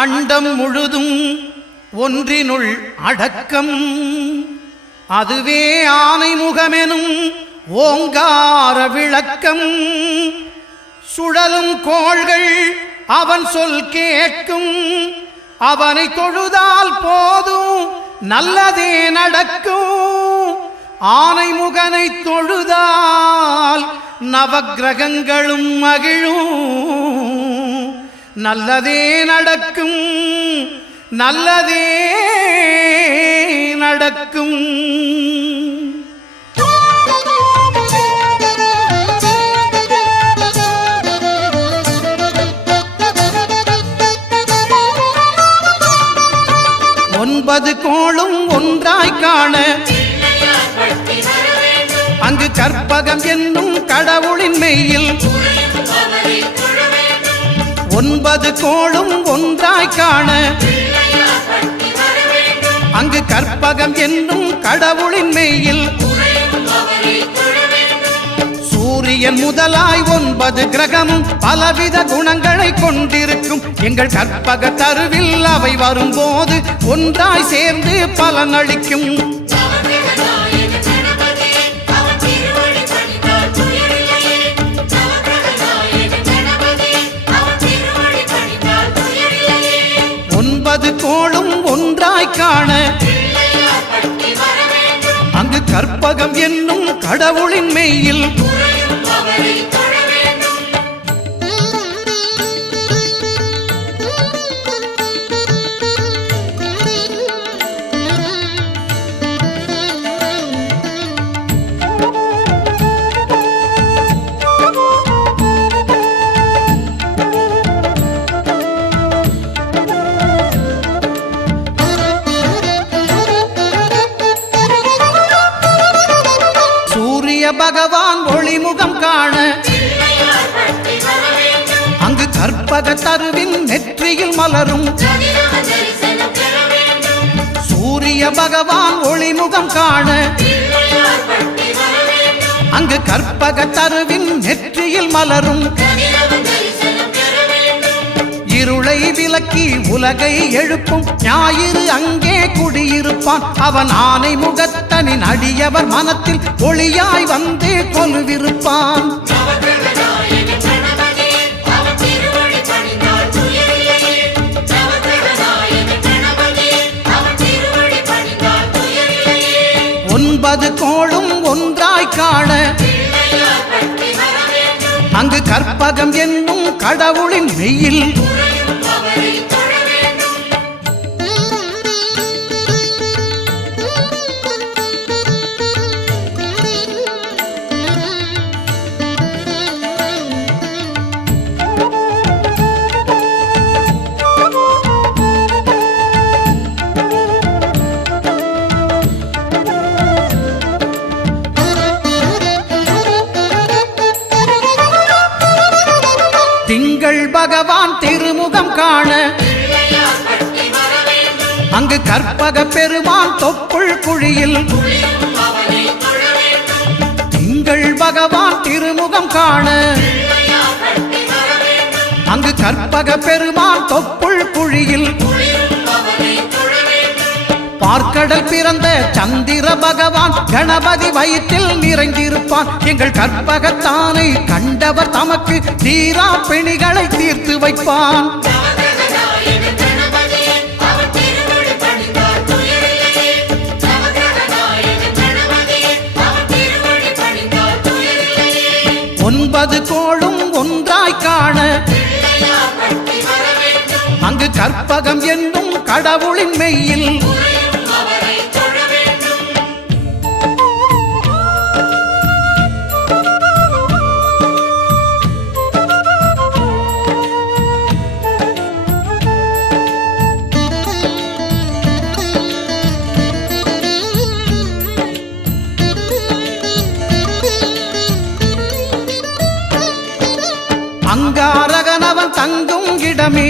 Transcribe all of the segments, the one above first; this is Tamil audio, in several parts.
அண்டம் முழுதும் ஒன்றினுள் அடக்கம். அதுவே ஆனை முகமெனும் ஓங்கார விளக்கம். சுழலும் கோள்கள் அவன் சொல் கேட்கும். அவனை தொழுதால் போதும் நல்லதே நடக்கும். ஆனை முகனை தொழுதால் நவக்கிரகங்களும் மகிழும். நல்லதே நடக்கும், நல்லதே நடக்கும். ஒன்பது கோளும் ஒன்றாய் காண அங்கு கற்பகம் என்னும் கடவுளின் மெய்யில். ஒன்பது கோளும் ஒன்றாய் காண அங்கு கற்பகம் என்னும் கடவுளின் மெய்யில். சூரியன் முதலாய் 9 கிரகமும் பலவித குணங்களை கொண்டிருக்கும். எங்கள் கற்பக தருவில் அவை வரும்போது ஒன்றாய் சேர்ந்து பலனளிக்கும். கோளும் ஒன்றாய் காண அங்கு கற்பகம் என்னும் கடவுளின் மெய்யில். பகவான் ஒளிமுகம் காண அங்கு கற்பக தருவின் நெற்றியில் மலரும். சூரிய பகவான் ஒளிமுகம் காண அங்கு கற்பக தருவின் நெற்றியில் மலரும். இருளை விலக்கி உலகை எழுப்பும் ஞாயிறு அங்கே குடியிருப்பான். அவன் ஆனை முகத்தனின் அடியவர் மனத்தில் ஒளியாய் வந்து கொலுவிருப்பான். ஒன்பது கோளும் ஒன்றாய் காண அங்கு கற்பகம் என்னும் கடவுளின் மெய்யில். திங்கள் பகவான் திருமுகம் காண அங்கு கற்பக பெருமான் தொப்புள் குழியில். திங்கள் பகவான் திருமுகம் காண அங்கு கற்பக பெருமான் தொப்புள் குழியில். பார்க்கடல் பிறந்த சந்திர பகவான் கணபதி வயிற்றில் நிறைந்திருப்பான். எங்கள் கற்பகத்தானை கண்டவர் தமக்கு தீரா பிணிகளை தீர்த்து வைப்பான். ஒன்பது கோளும் ஒன்றாய் காண அங்கு கற்பகம் என்னும் கடவுளின் மெய்யில். அங்காரகனவன் தங்கும் இடமே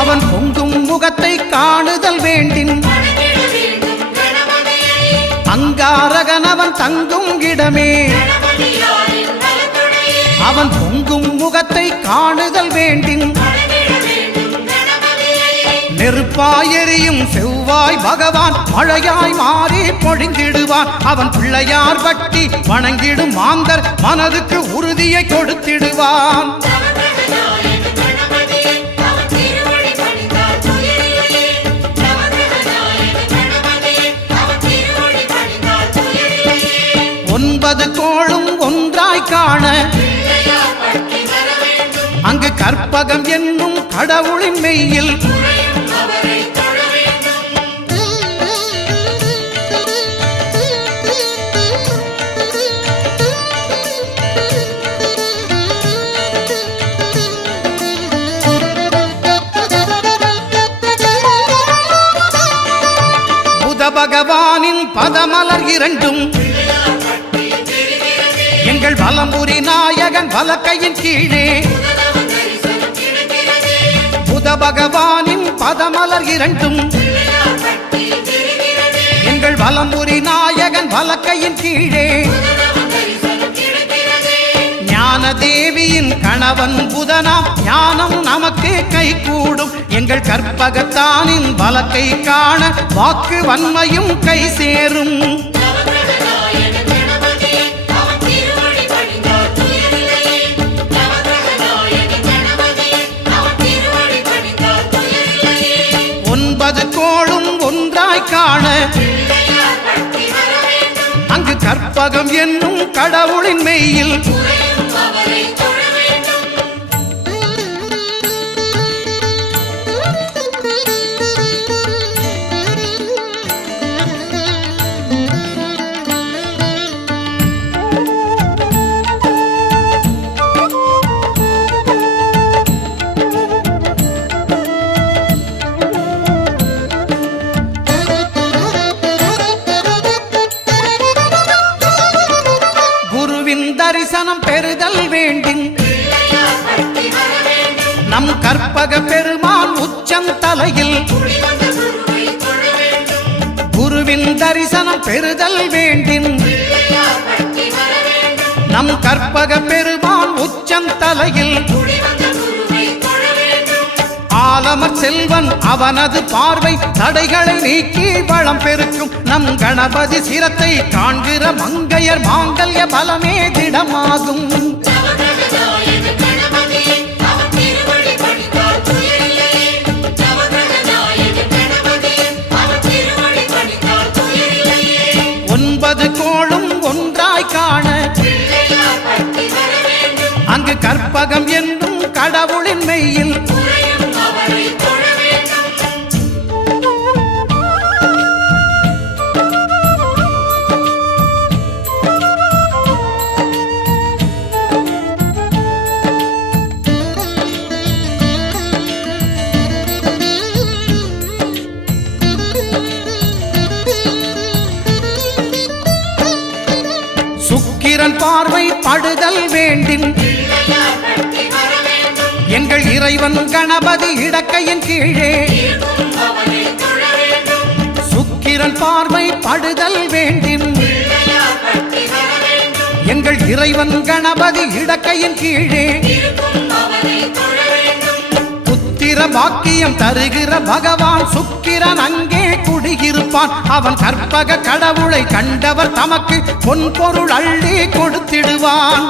அவன் பொங்கும் முகத்தை காணுதல் வேண்டின். அங்காரகனவன் தங்கும் இடமே அவன் பொங்கும் முகத்தை காணுதல் வேண்டின். நெருப்பாயெரியும் செவ்வாய் பகவான் மழையாய் மாறி பொழிந்திடுவான். அவன் பிள்ளையார் பட்டி வணங்கிடும் மாந்தர் மனதுக்கு உறுதியை கொடுத்திடுவான். ஒன்பது கோளும் ஒன்றாய் காண அங்கு கற்பகம் என்னும் கடவுளின் மெய்யில் புத பகவானின் பதமலர் இரண்டும் எங்கள் வலம்புரி நாயகன் வலக்கையின் கீழே புத பகவானின் பதமலர் இரண்டும் எங்கள் வலம்புரி நாயகன் வலக்கையின் கீழே ஞான தேவியின் கணவன் புதனாம் ஞானம் நமக்கு கை கூடும். எங்கள் கற்பகத்தானின் வலக்கை காண வாக்கு வன்மையும் கை சேரும். ஒன்பது கோளும் ஒன்றாய் காண அங்கு கற்பகம் என்னும் கடவுளின் மெய்யில் தரிசனம் பெறுதல் வேண்டும். நம் கற்பக பெருமான் உச்சந்தலையில் குருவின் தரிசனம் பெறுதல் வேண்டும். நம் கற்பக பெருமான் உச்சந்தலையில் ஆலமர் செல்வன் அவனது பார்வை தடைகளை நீக்கி வளம் பெருக்கும். நம் கணபதி சிரத்தை காண்கிற மங்கையர் மாங்கல்ய பலமே திடமாகும். ஒன்பது கோளும் ஒன்றாய் காண அங்கு கற்பகம் என்னும் கடவுளின் மெய்யில் சுக்கிரன் பார்வை படுதல் வேண்டும். எங்கள் இறைவன் கணபதி இடக்கையின் கீழே சுக்கிரன் பார்வை படுதல் வேண்டும். எங்கள் இறைவன் கணபதி இடக்கையின் கீழே புத்திர பாக்கியம் தருகிற பகவான் சுக்கிரன் அங்கே குடியிருப்பான். அவன் கற்பக கடவுளை கண்டவர் தமக்கு பொன் பொருள் அள்ளி கொடுத்திடுவான்.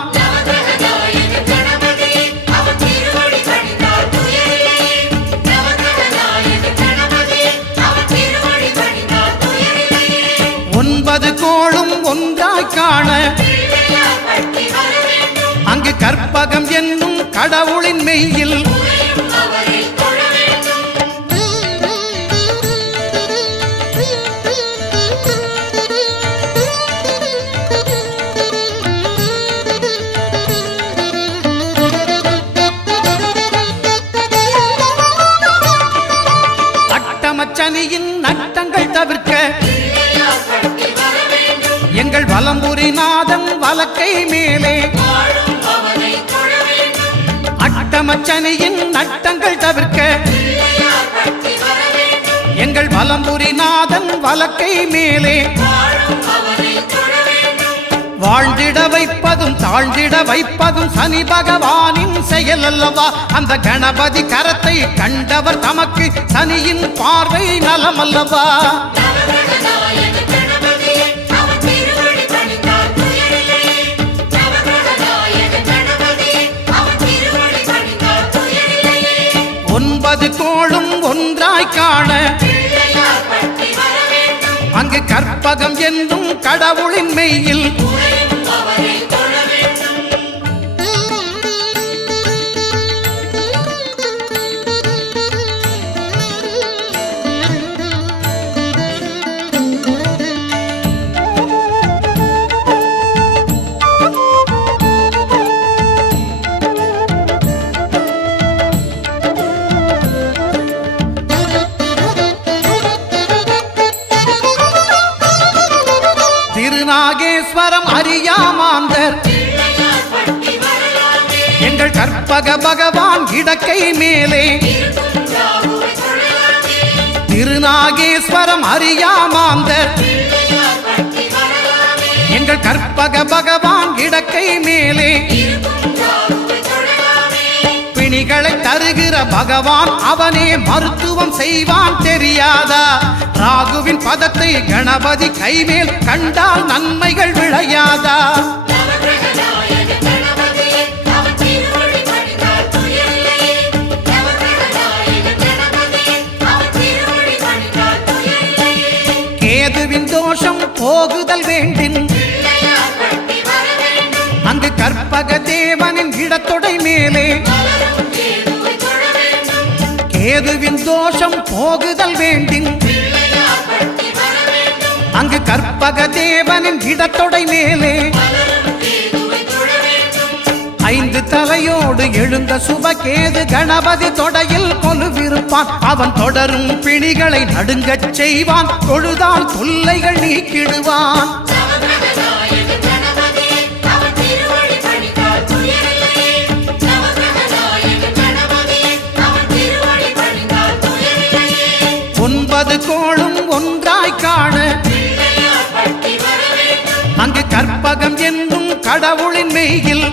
ஒன்பது கோளும் ஒன்றாய் காண அங்கு கற்பகம் என்னும் கடவுளின் மெய்யில் அட்டமச்சனியின் நட்டங்கள் தவிர்க்க எங்கள் வலம்புரி நாதன் வலக்கை மேலே அட்டமச்சனியின் நட்டங்கள் தவிர்க்க எங்கள் வலம்புரி நாதன் வலக்கை மேலே வாழ்ந்திட வைப்பதும் தாழ்ந்திட வைப்பதும் சனி பகவானின் செயல் அல்லவா? அந்த கணபதி கரத்தை கண்டவர் தமக்கு சனியின் பார்வை நலம் அல்லவா? ஒன்பது கோளும் ஒன்றாய் காண அங்கு கற்பகம் என்னும் கடவுளின் மெய்யில் திருநாகேஸ்வரம் அறியாமாந்தர் எங்கள் கற்பக பகவான் இடக்கை மேலே திருநாகேஸ்வரம் அறியாமாந்தர் எங்கள் கற்பக பகவான் இடக்கை மேலே பிணிகளை தருகிற பகவான் அவனே மருத்துவம் செய்வான் தெரியாதா? ராகுவின் பதத்தை கணபதி கைமேல் கண்டால் நன்மைகள் விளையாதா? கேதுவின் தோஷம் போகுதல் வேண்டின் அங்கு கற்பக தேவனின் இடத்தொடை மேலே கேதுவின் தோஷம் போகுதல் வேண்டின் அங்கு கற்பக தேவனின் இடத்தொடை மேலே ஐந்து தலையோடு எழுந்த சுபகேது கணபதி தொடையில் கொலுவிருப்பான். அவன் தொடரும் பிணிகளை நடுங்கச் செய்வான். தொழுதால் தொல்லைகள் நீக்கிடுவான். ஒன்பது கோளும் ஒன்றாய் காண அங்கு கற்பகம் என்னும் கடவுளின் மெய்யில்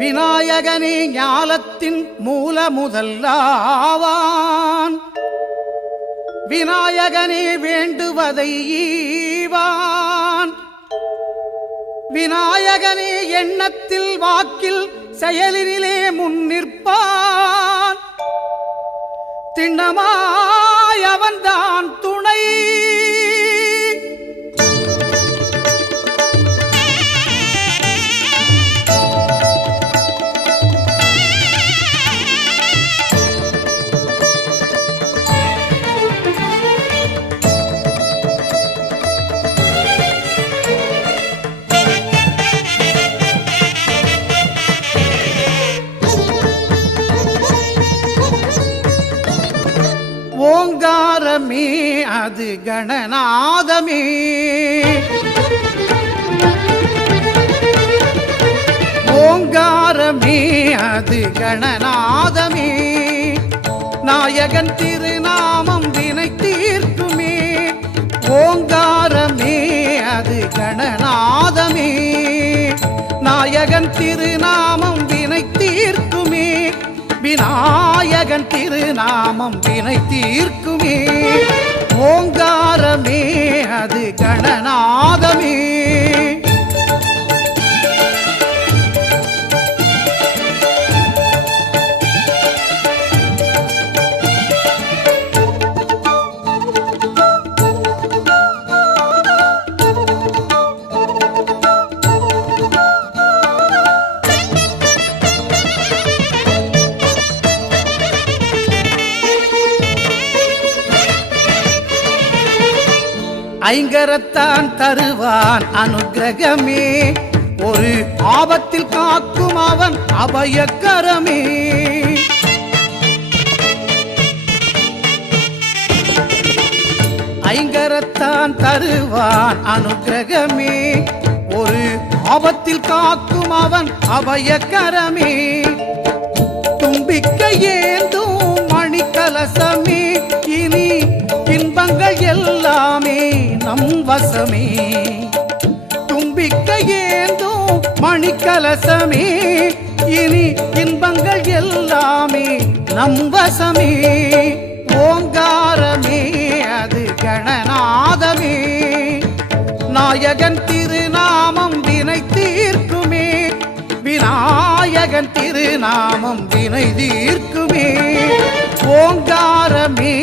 விநாயகனே ஞாலத்தின் மூல முதல்லாவான். விநாயகனே வேண்டுவதை ஈவான். விநாயகனே எண்ணத்தில் வாக்கில் செயலினிலே முன்னிற்பான். திண்ணமாய் அவன்தான் துணை. ஓங்காரமே அது கணநாதமே. ஓங்காரமே அது கணநாதமே. நாயகன் திருநாமம் வினை தீர்க்குமே. ஓங்காரமே அது கணநாதமே. நாயகன் திருநாமம் வினை தீர்க்குமே. விநாயகன் திருநாமம் வினை தீர்க்குமே. ஓங்காரமே அது கணநாதமே. ஐங்கரத்தான் தருவான் அனுக்கிரகமே, ஒரு ஆபத்தில் காக்கும் அவன் அபயக்கரமே. ஐங்கரத்தான் தருவான் அனுக்கிரகமே, ஒரு ஆபத்தில் காக்கும் அவன் அபயக்கரமே. தும்பிக்கை ஏந்தும் மணிக்கலசமே, இனி இன்பங்கள் எல்லாமே நம் வசமே. தும்பிக்கை ஏந்தும் மணிக்கலசமே, இனி இன்பங்கள் எல்லாமே நம் வசமே. ஓங்காரமே அது கணநாதமே, நாயகன் திருநாமம் வினை தீர்க்குமே. விநாயகன் திருநாமம் வினை தீர்க்குமே. ஓங்காரமே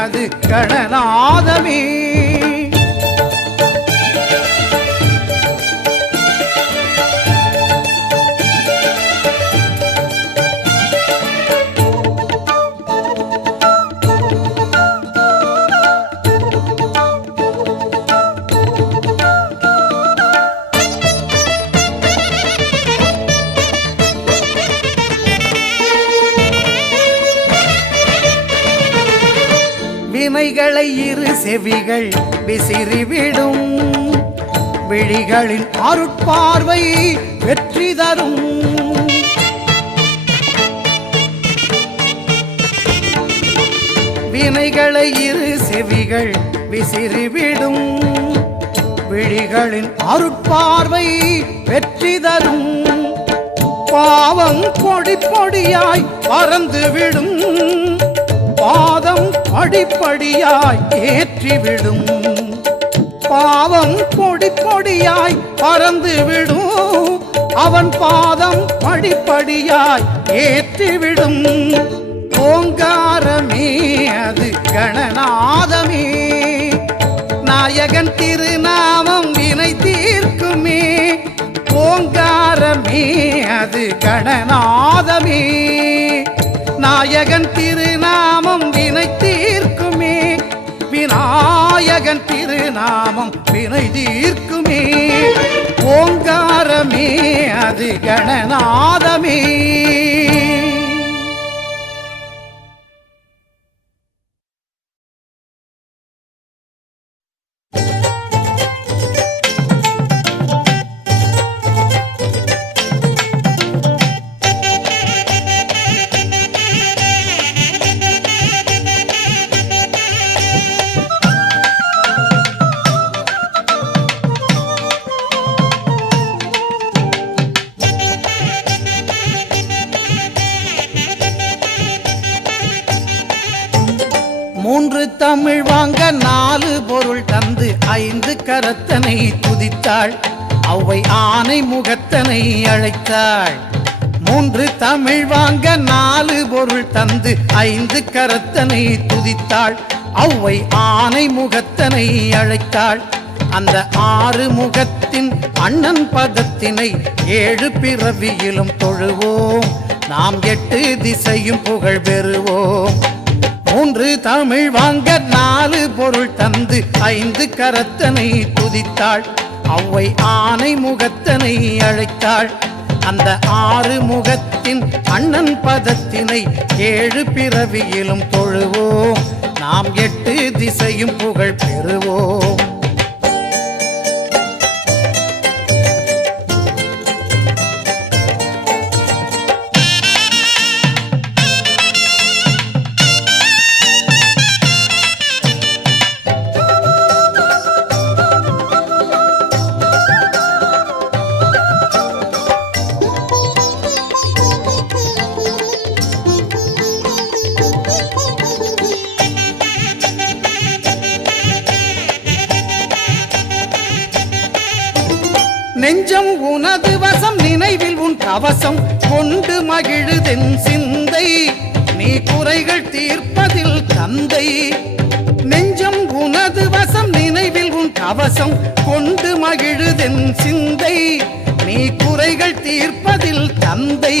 அது கணநாதமே. வினைகளை இரு செவிகள் விசிறிவிடும், விழிகளின் அருட்பார்வை வெற்றி தரும். வினைகளை இரு செவிகள் விசிறிவிடும், விழிகளின் அருட்பார்வை வெற்றி தரும். பாவம் பொடி பொடியாய் பறந்துவிடும், பாதம் படிப்படியாய் ஏற்றிவிடும். பாவம் பொடி பொடியாய் பறந்துவிடும், அவன் பாதம் படிப்படியாய் ஏற்றிவிடும். ஓங்காரமே அது கணநாதமே, நாயகன் திருநாமம் வினை தீர்க்குமே. ஓங்காரமே அது கணநாதமே, நாயகன் திருநாமம் வினை தீர்க்குமே. விநாயகன் திருநாமம் வினை தீர்க்குமே. ஓங்காரமே அது கணநாதமே. மூன்று தமிழ் வாங்க நாலு பொருள் தந்து ஐந்து கரத்தனை துதித்தாள், அவ்வை ஆனை முகத்தனை அழைத்தாள். மூன்று தமிழ் வாங்க நாலு பொருள் தந்து ஐந்து கரத்தனை துதித்தாள், அவ்வை ஆனை முகத்தனை அழைத்தாள். அந்த ஆறு முகத்தின் அண்ணன் பதத்தினை ஏழு பிறவியிலும் தொழுவோம், நாம் எட்டு திசையும் புகழ் பெறுவோம். மூன்று தமிழ் வாங்க நாலு பொருள் தந்து ஐந்து கரத்தனை துதித்தாள், அவ்வை ஆனை முகத்தனை அழைத்தாள். அந்த ஆறு முகத்தின் அண்ணன் பதத்தினை ஏழு பிறவியிலும் தொழுவோம், நாம் எட்டு திசையும் புகழ் பெறுவோம். நெஞ்சம் உனது வசம், நினைவில் உன் கவசம் கொண்டு மகிழுதென் சிந்தை, நீ குறைகள் தீர்ப்பதில் தந்தை. நெஞ்சம் உனது வசம், நினைவில் உன் கவசம் கொண்டு மகிழுதென் சிந்தை, நீ குறைகள் தீர்ப்பதில் தந்தை.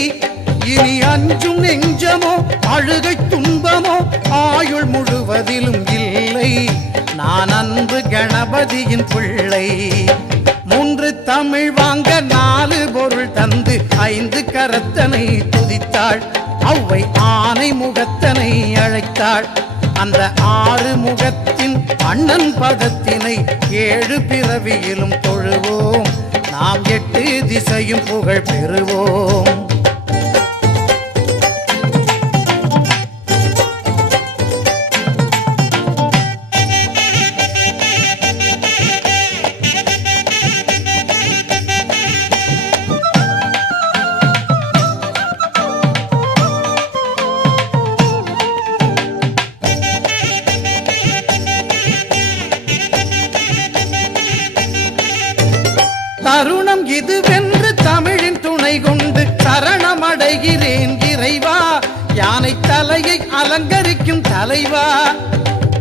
இனி அஞ்சும் நெஞ்சமோ அழுகை துன்பமோ ஆயுள் முழுவதிலும் இல்லை, நான் அன்று கணபதி கணபதியின் பிள்ளை. 3 தமிழ் வாங்க 4 பொருள் தந்து 5 கரத்தனை துதித்தாள். அவ்வை ஆனை முகத்தனை அழைத்தாள். அந்த 6 முகத்தின் அண்ணன் பதத்தினை 7 பிறவியிலும் தொழுவோம். நாம் 8 திசையும் புகழ் பெறுவோம். தருணம் இதுவென்று தமிழின் துணை கொண்டு சரணமடைகிறேன் இறைவா. யானை தலையை அலங்கரிக்கும் தலைவா.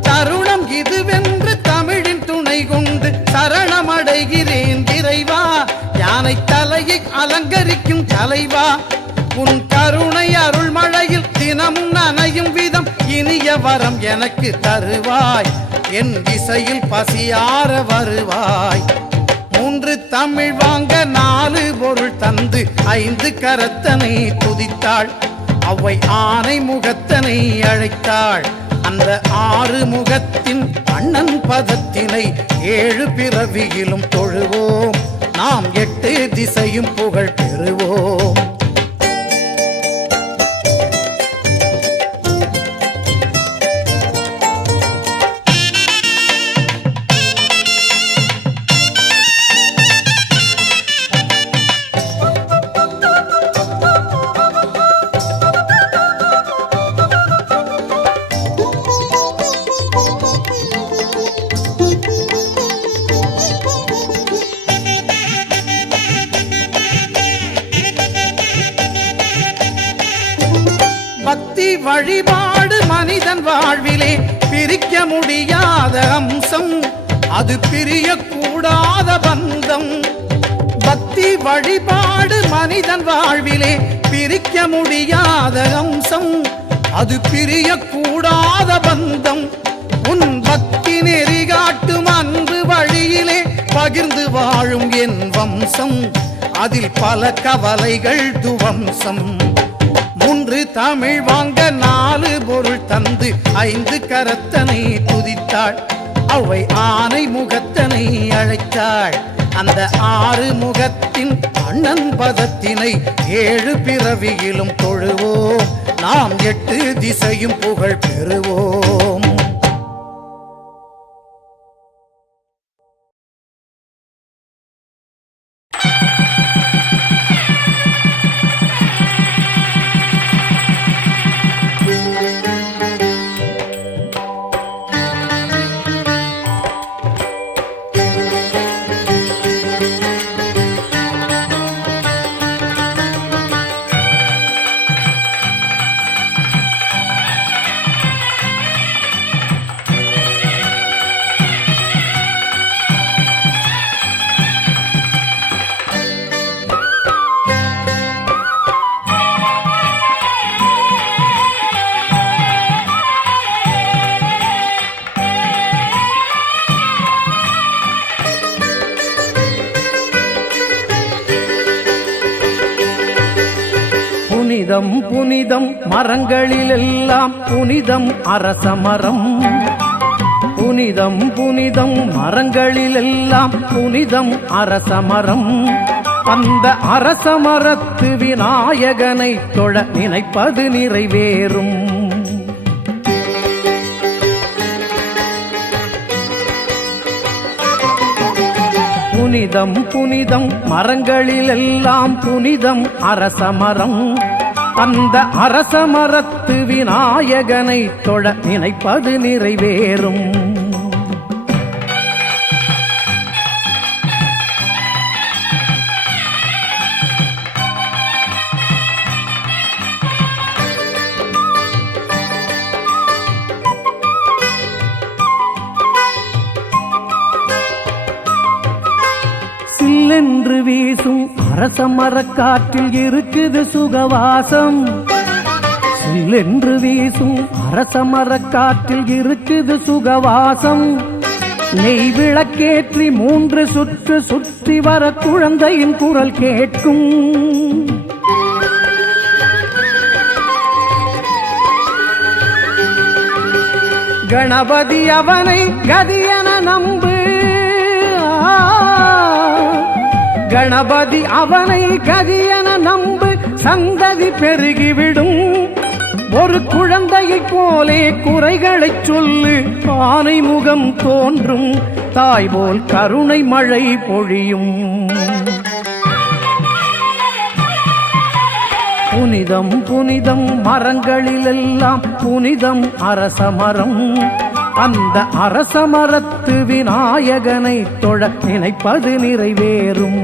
தருணம் இதுவென்று தமிழின் துணை கொண்டு சரணமடைகிறேன் இறைவா. யானை தலையை அலங்கரிக்கும் தலைவா. உன் கருணை அருள்மழையில் தினமும் நனையும் விதம் இனிய வரம் எனக்கு தருவாய். என் இசையில் பசியார வருவாய். 3 தமிழ் வாங்க 4 பொருள் தந்து 5 கரத்தனை துதித்தாள். அவ்வை ஆனை முகத்தனை அழைத்தாள். அந்த 6 முகத்தின் அண்ணன் பதத்தினை 7 பிறவியிலும் தொழுவோம். நாம் 8 திசையும் புகழ் பெறுவோம். பக்தி வழிபாடு மனிதன் வாழ்விலே பிரிக்க முடியாத அம்சம். அது பிரியக்கூடாத பந்தம். பக்தி வழிபாடு மனிதன் வாழ்விலே பிரிக்க முடியாத அம்சம். அது பிரியக்கூடாத பந்தம். உன் பக்தி நெறி காட்டும் அன்பு வழியிலே பகிர்ந்து வாழும் என் வம்சம். அதில் பல கவலைகள் துவம்சம். 3 தமிழ் வாங்க 4 பொருள் தந்து 5 கரத்தனை துதித்தாள். அவ்வை ஆனை முகத்தனை அழைத்தாள். அந்த 6 முகத்தின் அண்ணன் பதத்தினை 7 பிறவியிலும் தொழுவோம். நாம் 8 திசையும் புகழ் பெறுவோம். புனிதம் புனிதம் மரங்களிலெல்லாம் புனிதம் அரச மரம். புனிதம் புனிதம் மரங்களிலெல்லாம் புனிதம் அரச மரம். அந்த அரச மரத்து விநாயகனை தொழ நினைப்பது நிறைவேறும். புனிதம் புனிதம் மரங்களிலெல்லாம் புனிதம் அரச மரம். அந்த அரச மரத்து விநாயகனை தொழ நினைப்பது நிறைவேறும். சில்லென்று வீசும் அரச மரக்காற்றில் இருக்குது சுகவாசம். சில்லென்று வீசும் அரச மரக்காற்றில் இருக்குது சுகவாசம். நெய் விளக்கேற்றி 3 சுற்று சுற்றி வர குழந்தையின் குரல் கேட்கும். கணபதி அவனை கதியென நம்பு, கணபதி அவனை கதியென நம்பு, சந்ததி பெருகிவிடும். ஒரு குழந்தையைப் போலே குறைகளைச் சொல்லு, ஆனை முகம் தோன்றும், தாய் போல் கருணை மழை பொழியும். புனிதம் புனிதம் மரங்களிலெல்லாம் புனிதம் அரசமரம். அந்த அரசமரத்து விநாயகனை தொழ நினைப்பது நிறைவேறும்.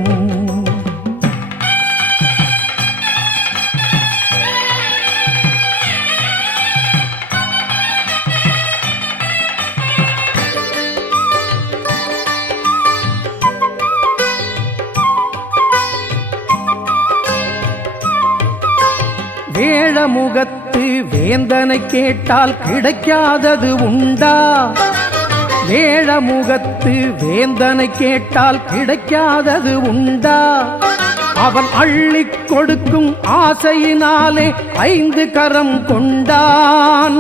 வேழமுகத்து வேந்தனை கேட்டால் கிடைக்காதது உண்டா? வேழமுகத்து வேந்தனை கேட்டால் கிடைக்காதது உண்டா? அவன் அள்ளிக் கொடுக்கும் ஆசையினாலே 5 கரம் கொண்டான்.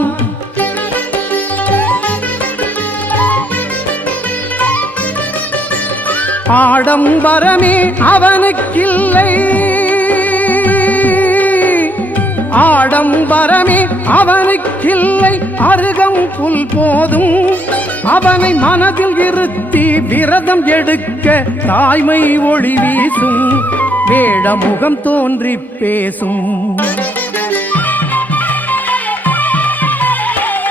ஆடம்பரமே அவனுக்கில்லை, ஆடம்பரமே அவனுக்கில்லை, அருகம் புல் போதும். அவனை மனதில் இருத்தி விரதம் எடுக்க தாய்மை ஒளி வீசும், வேடமுகம் தோன்றி பேசும்.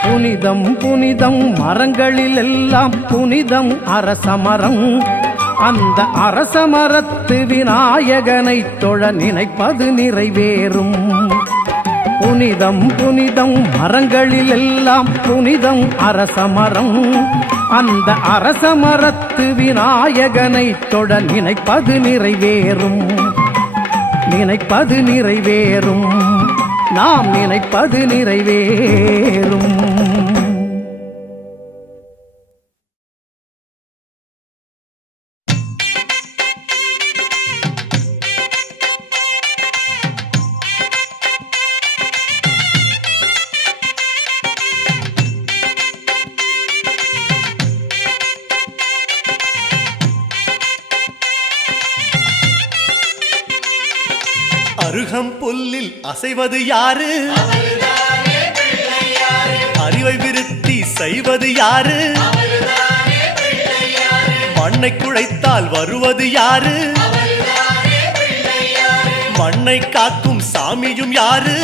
புனிதம் புனிதம் மரங்களிலெல்லாம் புனிதம் அரசமரம். அந்த அரசமரத்து விநாயகனை தொழ நினைப்பது நிறைவேறும். புனிதம் புனிதம் மரங்களிலெல்லாம் புனிதம் அரசமரம். அந்த அரசமரத்து விநாயகனை தொழ நினைப்பது நிறைவேறும். நினைப்பது நிறைவேறும், நாம் நினைப்பது நிறைவேறும். அருகம் புல்லில் அசைவது யாரு? அறிவை விருத்தி செய்வது யாரு? மண்ணை குழைத்தால் வருவது யாரு? மண்ணை காக்கும் சாமியும் யாரு?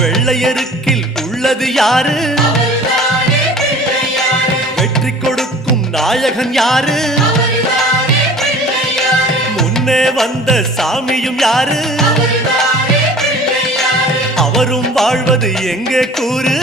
வெள்ளையருக்கில் உள்ளது யாரு? வெற்றி கொடுக்கும் நாயகன் யாரு? முன்னே வந்த சாமியும் யாரு? அவரும் வாழ்வது எங்கே கூறு?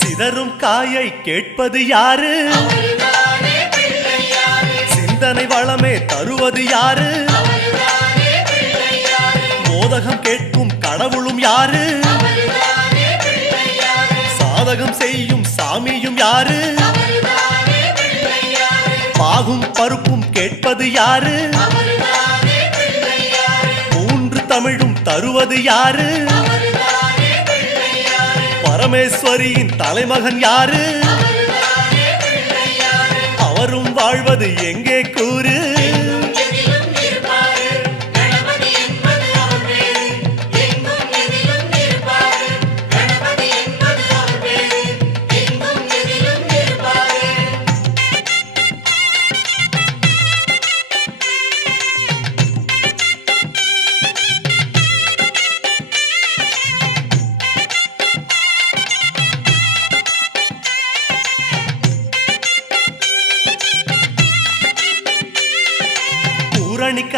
சிதறும் காயை கேட்பது யாரு? சிந்தனை வளமே தருவது யாரு? மோதகம் கேட்கும் கடவுளும் யாரு? சாதகம் செய்யும் சாமியும் யாரு? பாகும் பருப்பும் கேட்பது யாரு? 3 தமிழும் தருவது யாரு? பரமேஸ்வரியின் தலைமகன் யாரு? அவரும் வாழ்வது எங்கே கூறு?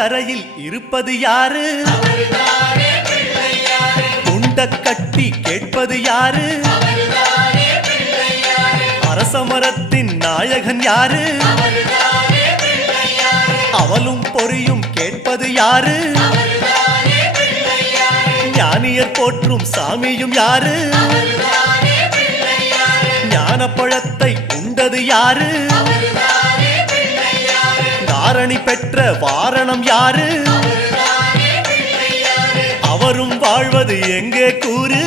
கரையில் இருப்பது யாரு உண்ட கட்டி கேட்பது யாரு அரசமரத்தின் நாயகன் யாரு அவளும் பொறியும் கேட்பது யாரு ஞானியர் போற்றும் சாமியும் யாரு ஞானப்பழத்தை உண்டது யாரு தாரணி பெற்ற வாரணம் யாரு அவரும் வாழ்வது எங்கே கூறு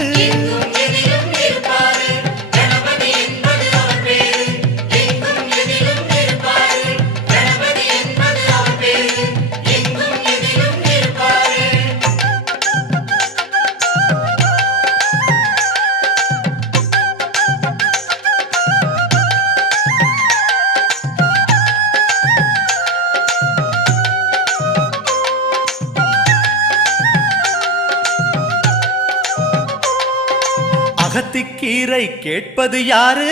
அகத்திக்கீரை கேட்பது யாரு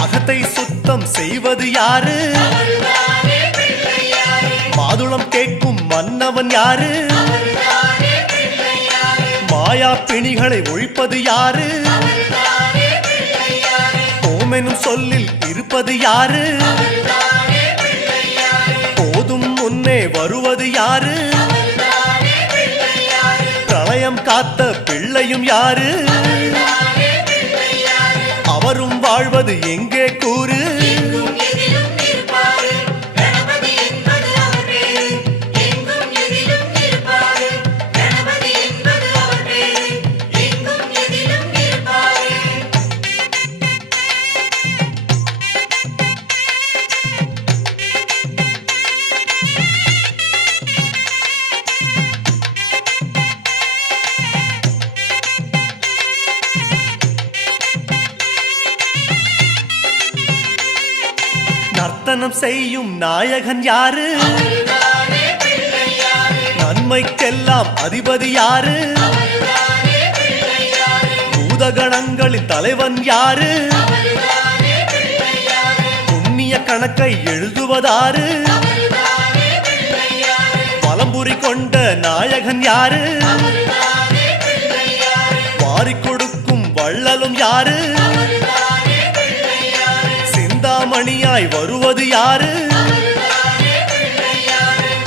அகத்தை சுத்தம் செய்வது யாரு மாதுளம் கேட்கும் மன்னவன் யாரு மாயா பிணிகளை ஒழிப்பது யாரு ஓமெனும் சொல்லில் இருப்பது யாரு போதும் முன்னே வருவது யாரு பிரளயம் காத்த பிள்ளையும் யாரு அவரும் வாழ்வது எங்கே கூறு நர்த்தனம் செய்யும் நாயகன் யாரு நன்மைக்கெல்லாம் அதிபதி யாரு பூதகணங்களின் தலைவன் யாரு புண்ணிய கணக்கை எழுதுவதாரு பலம்புரி கொண்ட நாயகன் யாரு வாரிக் கொடுக்கும் வள்ளலும் யாரு மணியாய் வருவது யாரு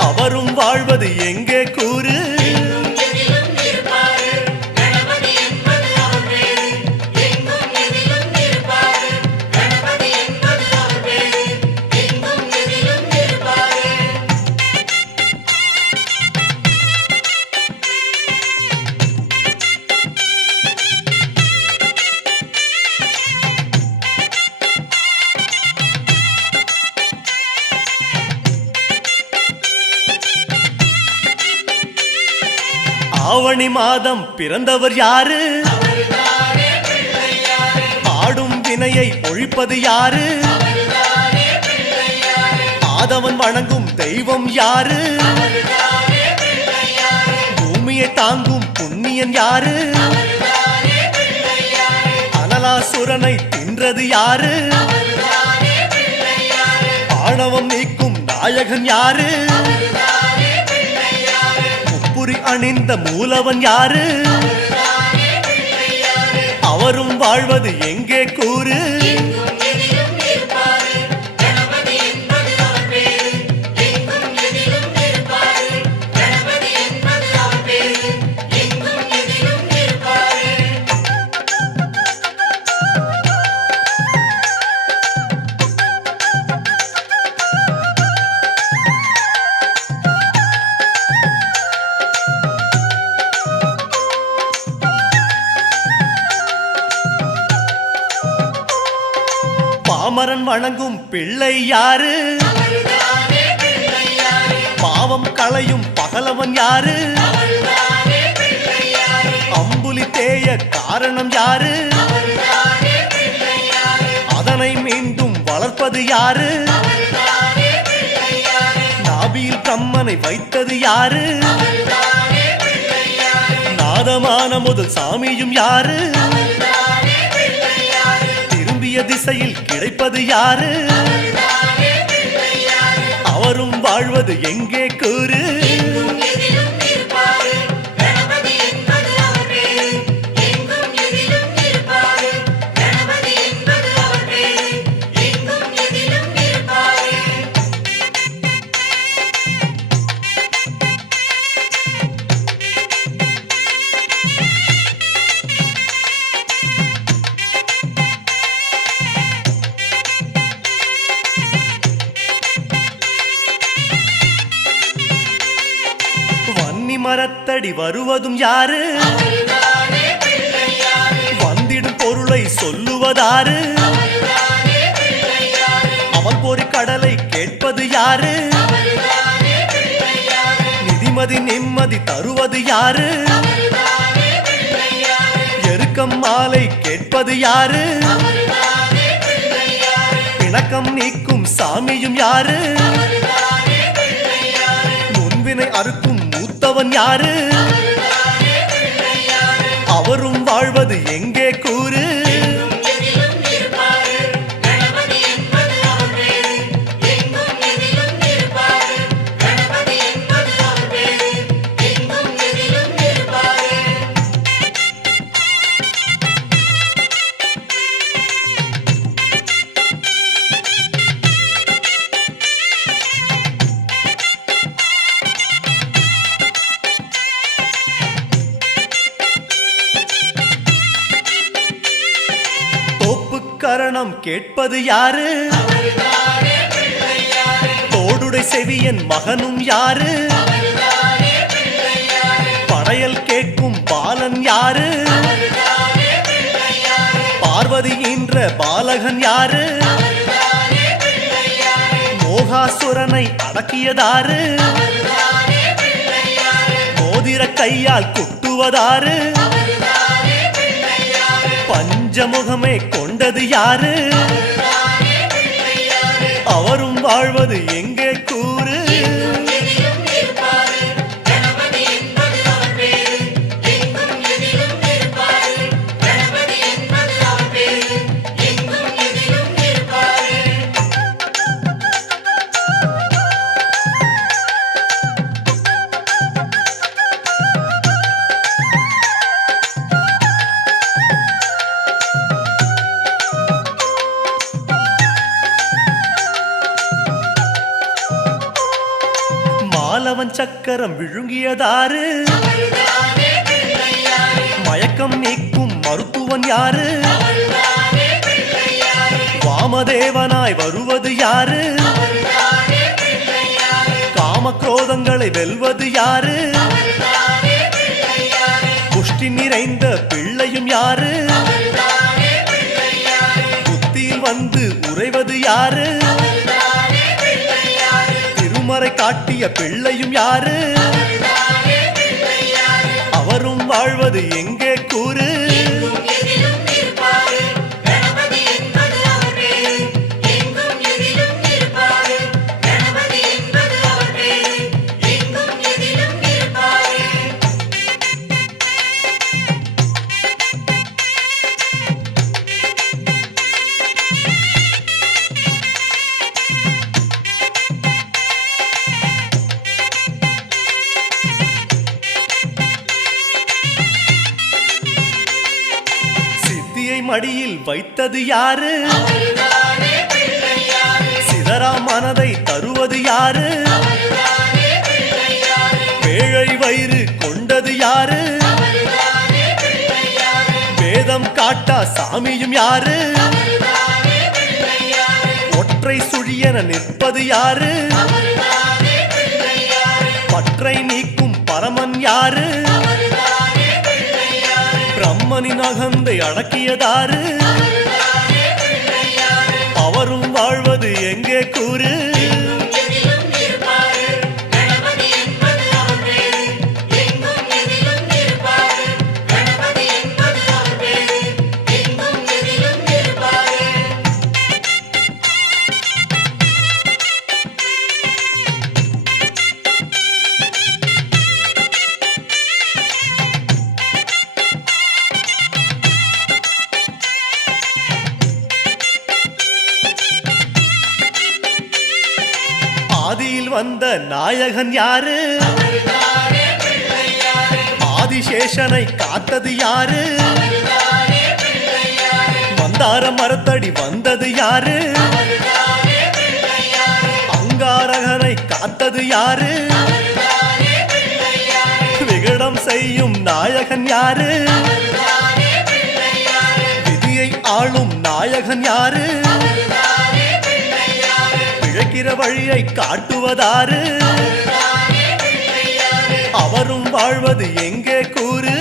அவரும் வாழ்வது எங்கே கூறு ஆவணி மாதம் பிறந்தவர் யாரு ஆடும் வினையை ஒழிப்பது யாரு ஆதவன் வணங்கும் தெய்வம் யாரு பூமியை தாங்கும் புண்ணியன் யாரு அனலாசுரனை தின்றது யாரு ஆணவம் நீக்கும் நாயகன் யாரு அணிந்த மூலவன் யாரு அவரும் வாழ்வது எங்கே கூறு பாமரன் வணங்கும் பிள்ளை யாரு பாவம் களையும் பகலவன் யாரு அம்புலி தேய காரணம் யாரு அதனை மீண்டும் வளர்ப்பது யாரு நாபியில் பிரம்மனை வைத்தது யாரு நாதமான முதல் சாமியும் யாரு திசையில் கிடைப்பது யாரு அவரும் வாழ்வது எங்கே கூறு மரத்தடி வருவதும் யாரு வந்திடும் பொருளை சொல்லுவதாரு அவன் பொறி கடலை கேட்பது யாரு நிதிமதி நிம்மதி தருவது யாரு எருக்கம் மாலை கேட்பது யாரு பிணக்கம் நீக்கும் சாமியும் யாரு முன்வினை அறுக்கும் மூத்தவன் யாரு அவரும் வாழ்வது எங்கே கூறு கரணம் கேட்பது யாரு தோடுடை செவியன் மகனும் யாரு படையல் கேட்கும் பாலன் யாரு பார்வதி என்ற பாலகன் யாரு மோகாசுரனை அடக்கியதாரு மோதிர கையால் குட்டுவதாரு பஞ்சமுகமே கொண்டது யாரு அவரும் வாழ்வது எங்கே கூறு மாலவன் சக்கரம் விழுங்கியதாரு மயக்கம் நீக்கும் மருத்துவன் யாரு வாமதேவனாய் வருவது யாரு காமக்ரோதங்களை வெல்வது யாரு புஷ்டி நிறைந்த பிள்ளையும் யாரு புத்தியில் வந்து உறைவது யாரு திருமறை காட்டிய பிள்ளையும் யாரு அவரும் வாழ்வது எங்கே கூறு மடியில் வைத்தது யாரு சிதறா மனதை தருவது யாரு பேழை வயிறு கொண்டது யாரு வேதம் காட்டா சாமியும் யாரு ஒற்றை சுழியன நிற்பது யாரு பற்றை நீக்கும் பரமன் யாரு பிரம்மனின் அகந்தை அடக்கியதாரு அவரும் வாழ்வது எங்கே கூறு வந்த நாயகன் யாரு? ஆதிசேஷனை காத்தது யாரு? மந்தார மரத்தடி வந்தது யாரு? அங்காரகனை காத்தது யாரு? விகடம் செய்யும் நாயகன் யாரு? விதியை ஆளும் நாயகன் யாரு? பிழைக்கிற வழியை காட்டுவதாரு? அவரும் வாழ்வது எங்கே கூறு?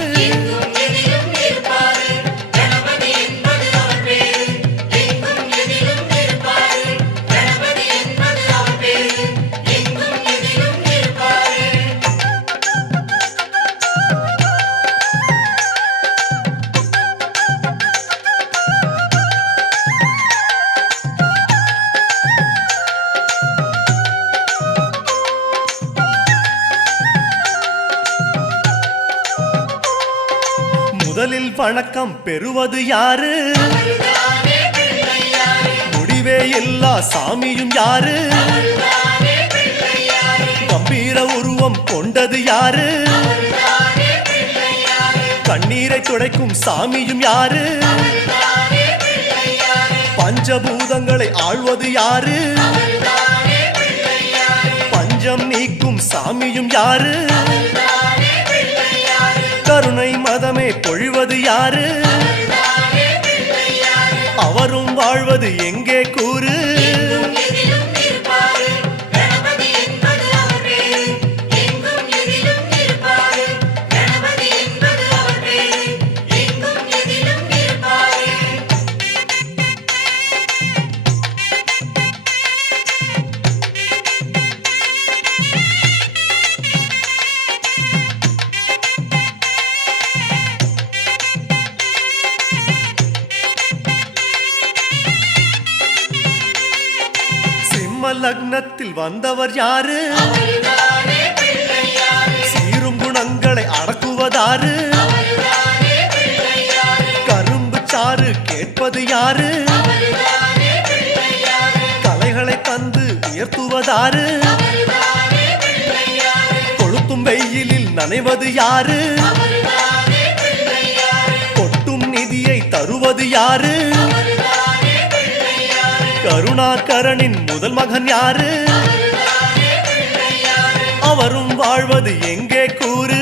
முதலில் வணக்கம் பெறுவது யாரு? முடிவே எல்லா சாமியும் யாரு? கம்பீர உருவம் கொண்டது யாரு? கண்ணீரை துடைக்கும் சாமியும் யாரு? பஞ்சபூதங்களை ஆள்வது யாரு? பஞ்சம் நீக்கும் சாமியும் யாரு? கருணை மதமே பொழிவது யாரு? அவரும் வாழ்வது எங்கே கூறு? லக்னத்தில் வந்தவர் யாரு? சீரும் குணங்களை அடக்குவதாரு? கரும்பு சாறு கேட்பது யாரு? கலைகளை தந்து உயர்த்துவதாரு? கொளுத்தும் வெயிலில் நனைவது யாரு? கொட்டும் நிதியை தருவது யாரு? கருணாகரனின் முதல் மகன் யாரு? அவரும் வாழ்வது எங்கே கூறு?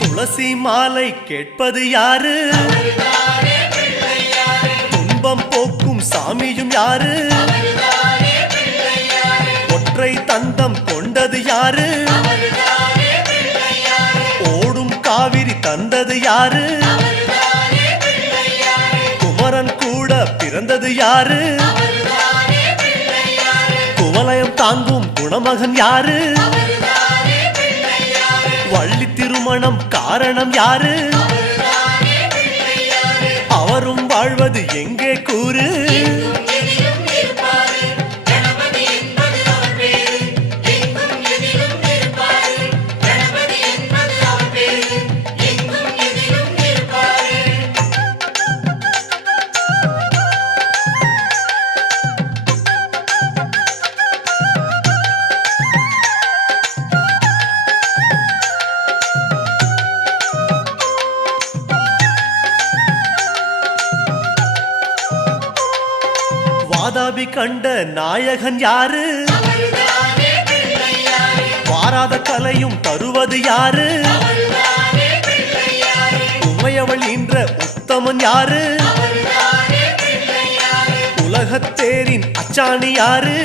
துளசி மாலை கேட்பது யாரு? துன்பம் போக்கும் சாமியும் யாரு? ஒற்றை தந்தம் கொண்டது யாரு? ஓடும் காவிரி தந்தது யாரு? குமரன் கூட பிறந்தது யாரு? குவலயம் தாங்கும் குணமகன் யாரு? வள்ளி திருமணம் காரணம் யாரு? அவரும் வாழ்வது எங்கே கூறு? வாதாபி கண்ட நாயகன் யாரு? வாராத கலையும் தருவது யாரு? உமையவள் ஈன்ற உத்தமன் யாரு? உலகத்தேரின் அச்சாணி யாரு?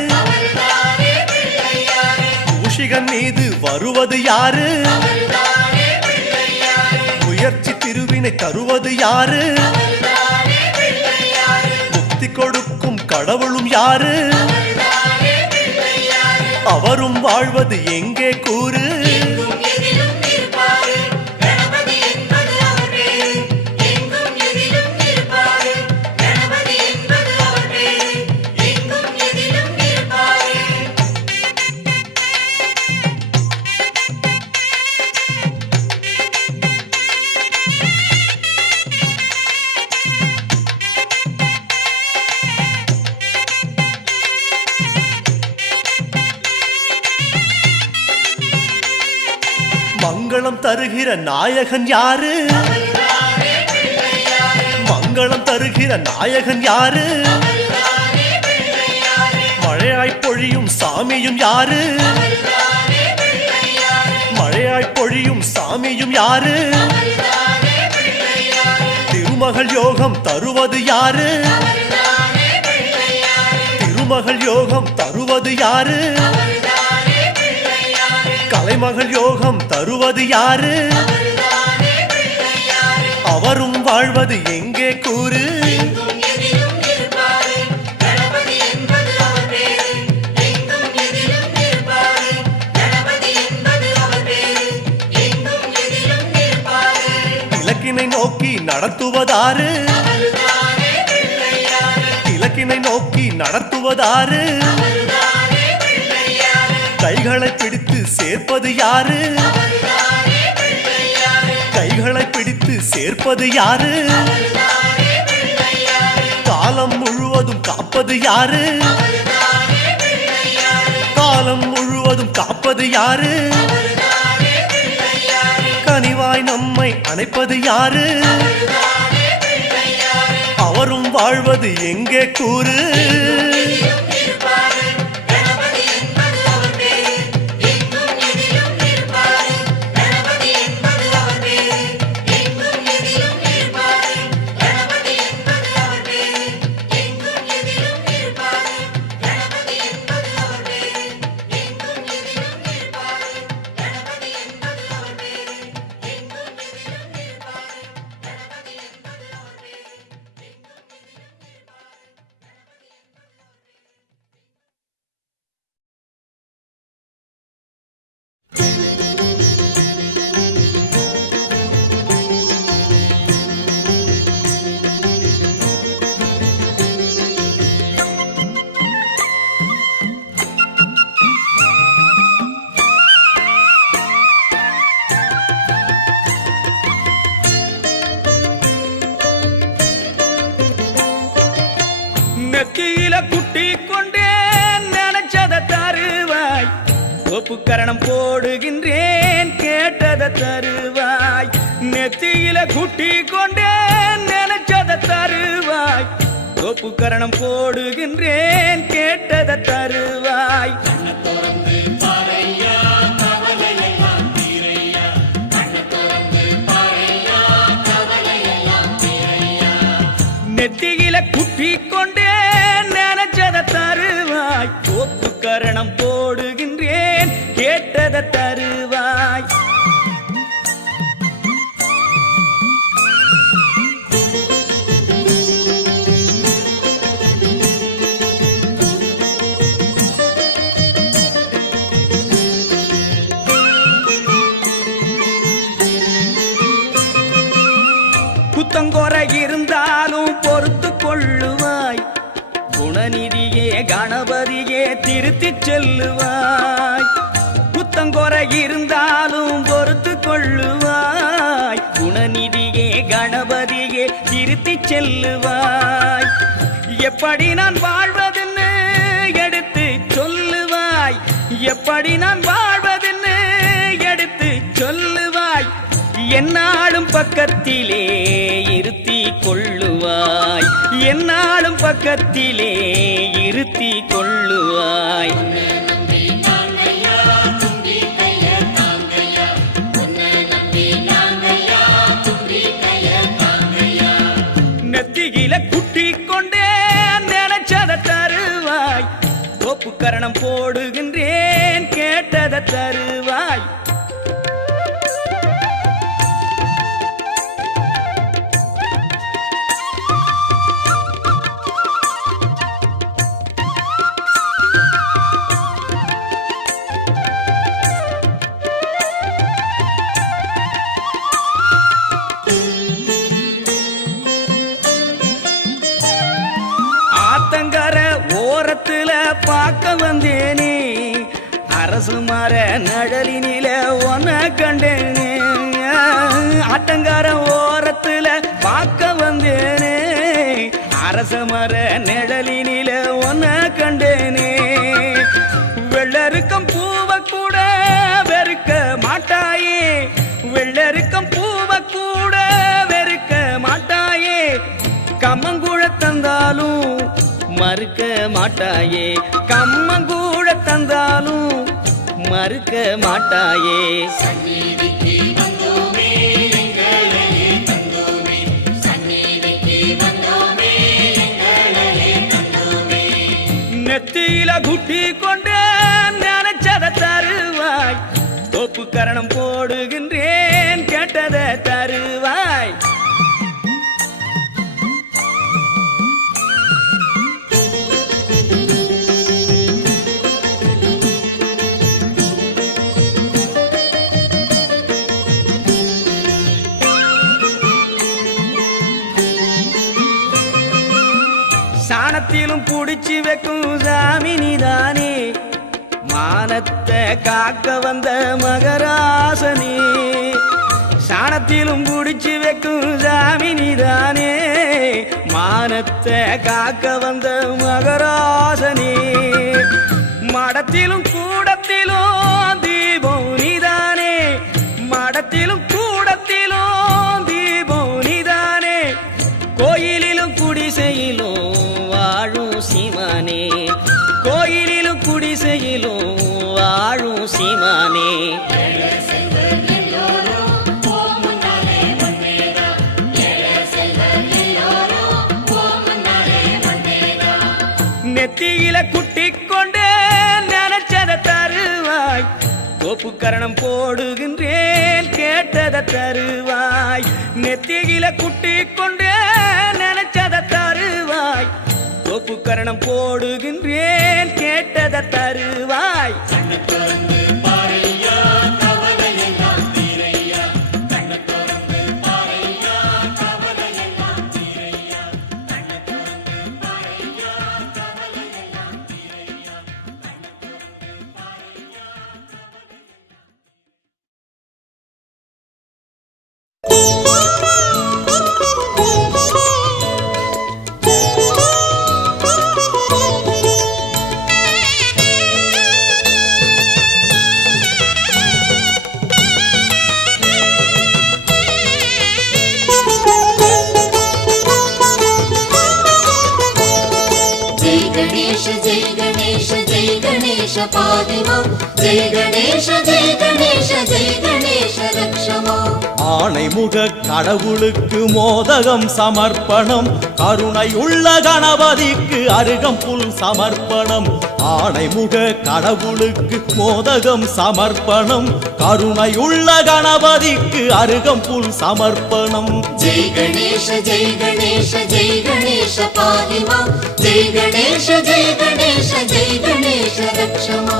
மூஷிகன் மீது வருவது யாரு? முயற்சி திருவினை தருவது யாரு? முக்தி கொடுக்கும் கடவுளும் யாரு? அவரும் வாழ்வது எங்கே கூறு மங்களம் தருகிற நாயகன் யாரு மங்களம் தருகிற நாயகன் யாரு மழையாய் பொழியும் சாமியும் யாரு மழையாய் பொழியும் சாமியும் யாரு திருமகள் யோகம் தருவது யாரு திருமகள் யோகம் தருவது யாரு கலைமகள் யோகம் தருவது யாரு அவரும் வாழ்வது எங்கே கூறு இலக்கினை நோக்கி நடத்துவதாறு இலக்கினை நோக்கி நடத்துவதாறு கைகளை பிடித்து சேர்ப்பது யாரு கைகளை பிடித்து சேர்ப்பது யாரு காலம் முழுவதும் காப்பது யாரு காலம் முழுவதும் காப்பது யாரு கனிவாய் நம்மை அணைப்பது யாரு அவரும் வாழ்வது எங்கே கூறு நெத்தியில குட்டி கொண்டே நினைச்சத தருவாய் ஒப்புக்கரணம் போடுகின்றேன் கேட்டத தருவாய் நெத்தியில குட்டி கொண்டே நினைச்சத தருவாய் ஒப்புக்கரணம் போடுகின்றேன் கேட்டத தருவாய் நெத்தியில குட்டி கொண்டே நினைச்சத தருவாய் ஒப்புக்கரணம் போடுகின்றேன் கேட்டத தருவாய் குத்தங்கொறை இருந்தாலும் பொறுத்து கொள்ளுவாய் குணநிதியே கணபதியே திருத்தி செல்லுவாய் குத்தங்கொறை இருந்தாலும் பொறுத்து கொள்ளுவாய் குணநிதியே கணபதியே திருத்தி செல்லுவாய் எப்படி நான் வாழ்வதுன்னு எடுத்து சொல்லுவாய் எப்படி நான் வாழ்வதுன்னு எடுத்து சொல்லுவாய் என்னாலும் பக்கத்திலே இருத்தி கொள்ளுவாய் என்னாலும் பக்கத்திலே இருத்தி கொள்ளுவாய் நெத்தியில குட்டி கொண்டே நினைச்சத தருவாய் ஒப்புக்கரணம் போடுகின்றேன் கேட்டத தருவாய் பார்க்க வந்தேனே அரசு மர நழலினில ஒன்ன கண்டேனே ஆட்டங்கார ஓரத்துல பார்க்க வந்தேனே அரச மர நிழலினில ஒன்ன கண்டேனே வெள்ளருக்கம் பூவ கூட வெறுக்க மாட்டாயே வெள்ளருக்கம் பூவ கூட வெறுக்க மாட்டாயே கம்மங்கூழ தந்தாலும் மறுக்க மாட்டாயே கம்மங்கூழ தந்தாலும் மறுக்க மாட்டாயே நெத்தியில குட்டி கொண்டு நினைச்சத தருவாய் தோப்பு கரணம் போடுகின்றேன் கேட்டத தருவாய் சாணத்திலும் புடிச்சு வைக்கும் சாமினிதானே மானத்தை காக்க வந்த மகராசனே சாணத்திலும் புடிச்சு வைக்கும் சாமினிதானே மானத்தை காக்க வந்த மகராசனே மடத்திலும் கூடத்திலும் தீபம் நீதானே மடத்திலும் கூடத்திலும் தீபம் நீதானே கோயிலிலும் குடிசையிலும் வாழும் சீமானே கோயிலிலும் குடிசையிலும் வாழும் சீமானே நெத்தியில குட்டி கொண்டு நினைச்சத தருவாய் தோப்பு கரணம் போடுகின்றேன் கேட்டத தருவாய் நெத்தியில குட்டி கொண்டு நினைச்சத தருவாய் தோப்பு கரணம் போடுகின்றேன் கேட்டத தருவாய் ஆணைமுக கடவுளுக்கு மோதகம் சமர்ப்பணம் கருணையுள்ள கணபதிக்கு அருகம்புல் சமர்ப்பணம் ஆணைமுக கடவுளுக்கு மோதகம் சமர்ப்பணம் கருணையுள்ள கணபதிக்கு அருகம்புல் சமர்ப்பணம் ஜெய் கணேஷ ஜெய் கணேஷ ஜெய் கணேஷ பாதிமா ஜெய் கணேஷ ஜெய் கணேஷ ஜெய் கணேஷ ரக்ஷமா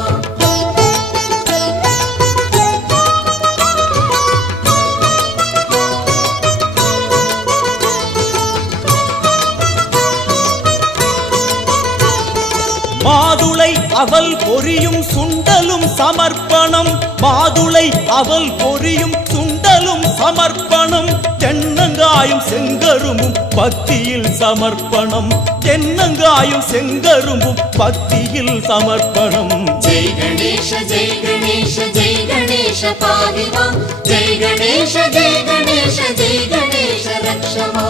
மாதுளை அவல் பொரியும் சுண்டலும் சமர்ப்பணம் மாதுளை அவல் பொரியும் சுண்டலும் சமர்ப்பணம் தென்னங்காயும் செங்கரும்பும் பக்தியில் சமர்ப்பணம் தென்னங்காயும் செங்கரும்பும் பக்தியில் சமர்ப்பணம் ஜெய் கணேஷ ஜெய் கணேஷ ஜெய் கணேஷ பாதிமா ஜெய் கணேஷ ஜெய் கணேஷ ஜெய் கணேஷ ரக்ஷமா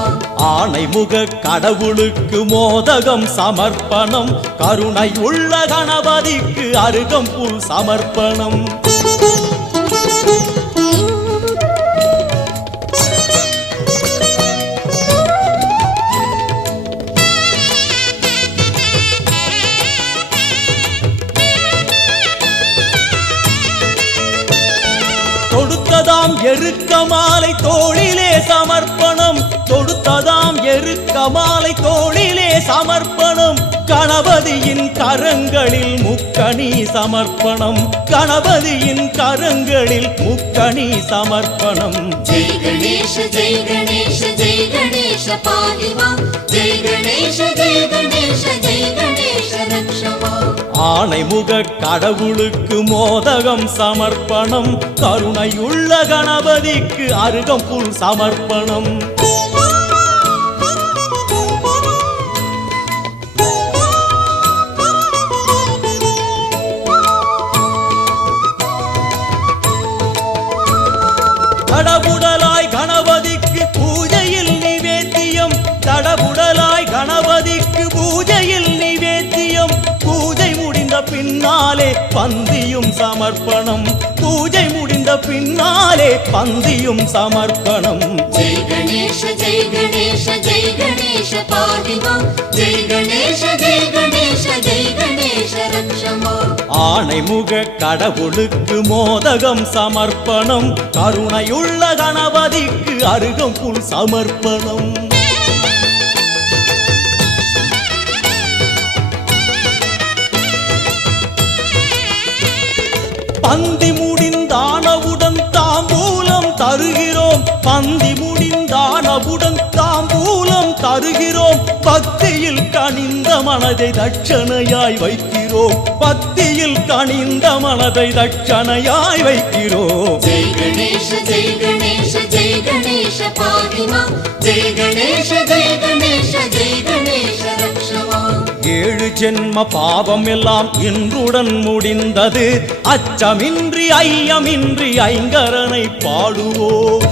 ஆணைமுக கடவுளுக்கு மோதகம் சமர்ப்பணம் கருணை உள்ள கணபதிக்கு அருகம்புல் சமர்ப்பணம் தொடுத்ததாம் எருக்க மாலை தோளிலே சமர்ப்பணம் தொடுத்ததாம் எருக்க மாலை தோளிலே சமர்ப்பணம் கணபதி கணபதியின் கரங்களில் முக்கணி சமர்ப்பணம் கணபதியின் கரங்களில் முக்கணி சமர்ப்பணம் जय गणेश जय गणेश जय गणेश पाहि मां जय गणेश जय गणेश जय गणेश रक्ष मां ஆணைமுக கடவுளுக்கு மோதகம் சமர்ப்பணம் கருணையுள்ள கணபதிக்கு அருகம்புல் சமர்ப்பணம் தடபுடலாய் கணபதிக்கு பூஜையில் நிவேத்தியம் தடபுடலாய் கணபதிக்கு பூஜையில் நிவேத்தியம் பூஜை முடிந்த பின்னாலே பந்தியும் சமர்ப்பணம் பூஜை முடிந்த பின்னாலே பந்தியும் சமர்ப்பணம் जय गणेश जय गणेश जय गणेश पाहि मां जय गणेश जय गणेश जय गणेश रक्ष मां ஆணைமுக கடவுளுக்கு மோதகம் சமர்ப்பணம் கருணையுள்ள கணபதிக்கு அருகம்புல் சமர்ப்பணம் பந்தி முடிந்தானவுடன் தாம்பூலம் தருகிறோம் பந்தி முடிந்தானவுடன் தாம்பூலம் தருகிறோம் பக்தியில் கனிந்த மனதை தட்சணையாய் வைக்கிறோம் பக்தியில் கனிந்த மனதை தட்சணையாய் வைக்கிறோம் जय गणेश जय गणेश जय गणेश पाहि मां जय गणेश जय गणेश जय गणेश रक्ष मां ஏழு ஜென்ம பாவம் எல்லாம் இன்றுடன் முடிந்தது அச்சமின்றி ஐயமின்றி ஐங்கரனை பாடுவோம்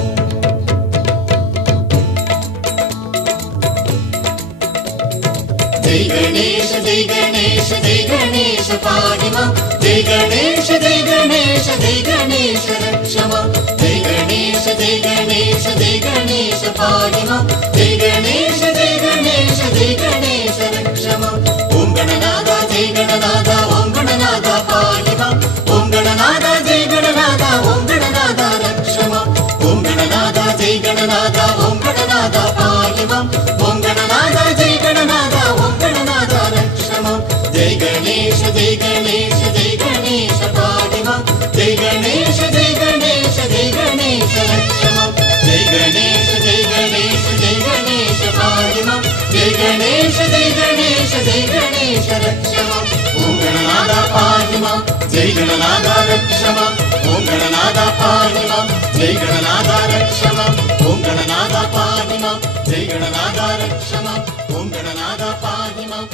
जय गणेश जय गणेश जय गणेश पाहि मां जय गणेश जय गणेश जय गणेश रक्ष मां जय गणेश जय गणेश जय गणेश पाहि मां जय गणेश जय गणेश जय गणेश रक्ष मां ओम गणनादा जय गणनादा ओम गणनादा पाहि मां ओम गणनादा जय गणनादा ओम गणनादा रक्ष मां ओम गणनादा जय गणनादा ओम गणनादा पाहि मां ओम गणनादा जय गणनादा ओम गणनादा रक्ष मां जय गणेश जय गणेश जय गणेश पाहि मां जय गणेश जय गणेश जय गणेश रक्ष मां जय गणेश जय गणेश जय गणेश पाहि मां जय गणेश जय गणेश जय गणेश रक्ष मां ओम गणनादा पाहि मां जय गणनादा रक्ष मां ओम गणनादा पाहि मां जय गणनादा रक्ष मां ओम गणनादा पाहि मां जय गणनादा रक्ष मां ओम गणनादा पाहि मां